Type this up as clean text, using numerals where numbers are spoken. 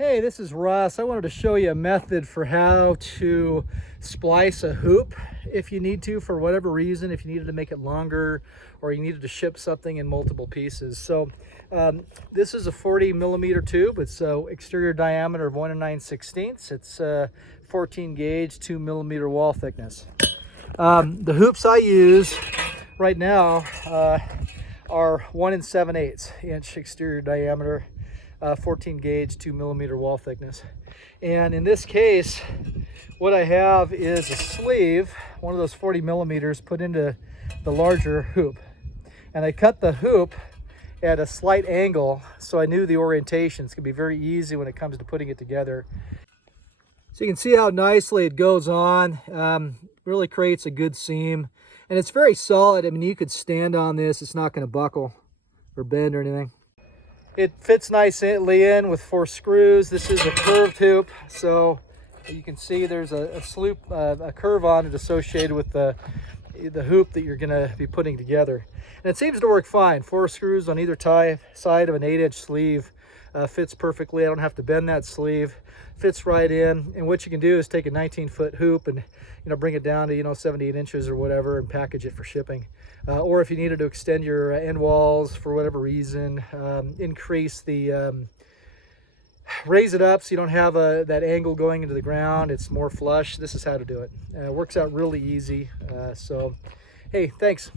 Hey, this is Russ. I wanted to show you a method for how to splice a hoop if you need to, for whatever reason, if you needed to make it longer or you needed to ship something in multiple pieces. So this is a 40 millimeter tube. It's exterior diameter of 1 9/16. It's 14 gauge, 2 millimeter wall thickness. The hoops I use right now are 1 7/8 inch exterior diameter, 14 gauge, 2 millimeter wall thickness. And in this case, what I have is a sleeve, one of those 40 millimeters put into the larger hoop. And I cut the hoop at a slight angle, so I knew the orientation. It's gonna be very easy when it comes to putting it together. So you can see how nicely it goes on. Really creates a good seam. And it's very solid. I mean, you could stand on this. It's not gonna buckle or bend or anything. It fits nicely in with 4 screws. This is a curved hoop, so you can see there's a curve on it associated with the hoop that you're going to be putting together. And it seems to work fine. 4 screws on either side of an 8-inch sleeve. Fits perfectly. I don't have to bend that sleeve. Fits right in. And what you can do is take a 19-foot hoop and bring it down to 78 inches or whatever and package it for shipping. Or if you needed to extend your end walls for whatever reason, increase the raise it up so you don't have that angle going into the ground. It's more flush. This is how to do it. It works out really easy. So hey, thanks.